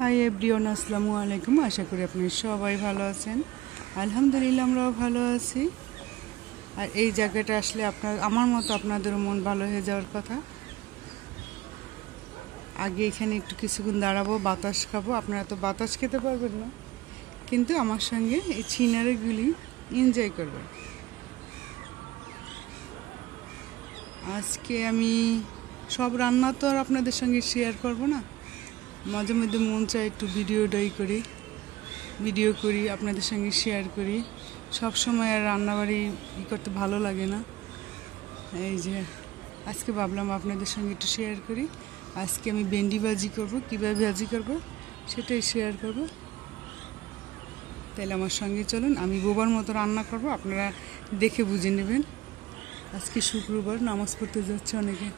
Hi everyone, আসসালামু আলাইকুম। আশা করি আপনারা সবাই ভালো আছেন। আলহামদুলিল্লাহ আমরাও ভালো আছি। আর এই জায়গাটা আসলে আমার মতো আপনাদেরও মন ভালো হয়ে যাওয়ার কথা। আগে এখানে একটু কিছুক্ষণ দাঁড়াবো, বাতাস খাবো। আপনারা তো বাতাস খেতে পারবেন না, কিন্তু আমার সঙ্গে এই সিনারিগুলি এনজয় করবেন। আজকে আমি সব রান্না তো আর আপনাদের সঙ্গে শেয়ার করব না। মাঝে মধ্যে মন চায় একটু ভিডিও করি, আপনাদের সঙ্গে শেয়ার করি। সব সময় আর রান্নাবাড়ি করতে ভালো লাগে না। এই যে আজকে ভাবলাম আপনাদের সঙ্গে একটু শেয়ার করি। আজকে আমি ভেন্ডি ভাজি করব, কীভাবে ভাজি করব সেটাই শেয়ার করব। তাহলে আমার সঙ্গে চলুন, আমি বোবার মতো রান্না করব, আপনারা দেখে বুঝে নেবেন। আজকে শুক্রবার, নামাজ পড়তে যাচ্ছে অনেকে।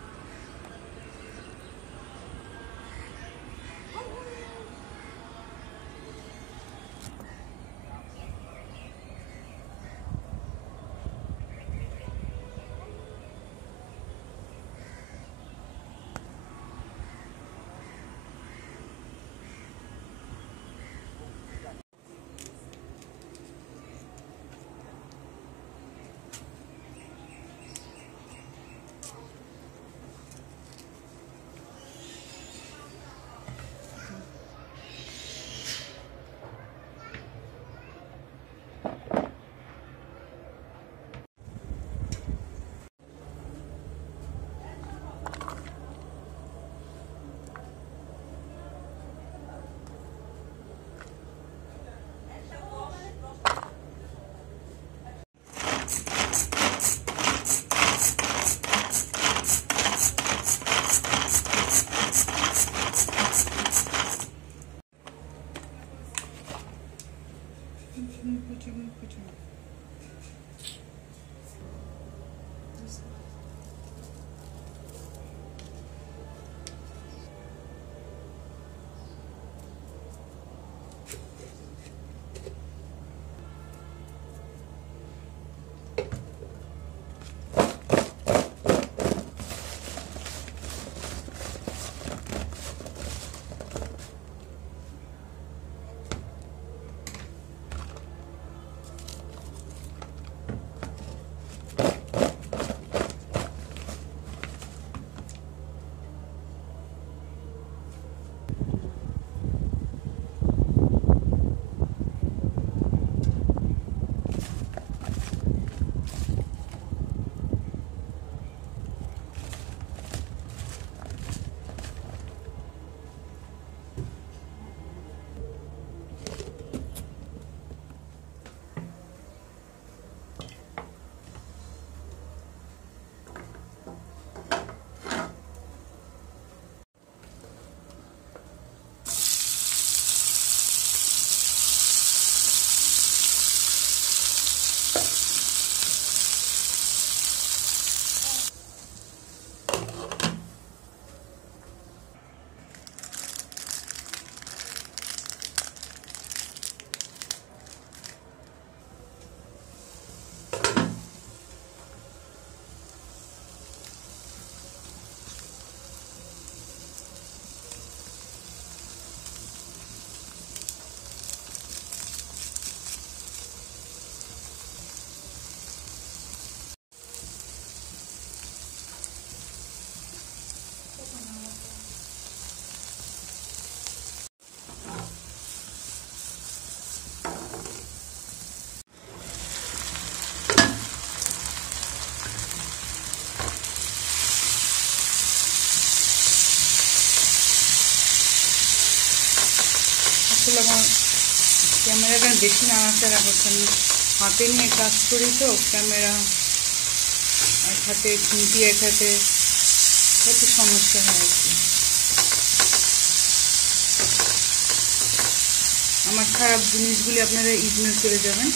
আসলে আমার ক্যামেরাটা বেশি নাড়াচাড়া করছে, আমি হাতে নিয়ে কাজ করি তো, ক্যামেরা এক হাতে, খুন্তি এক হাতে, কত সমস্যা হয় আর কি। আমার খারাপ জিনিসগুলি আপনারা ইগনোর করে যাবেন।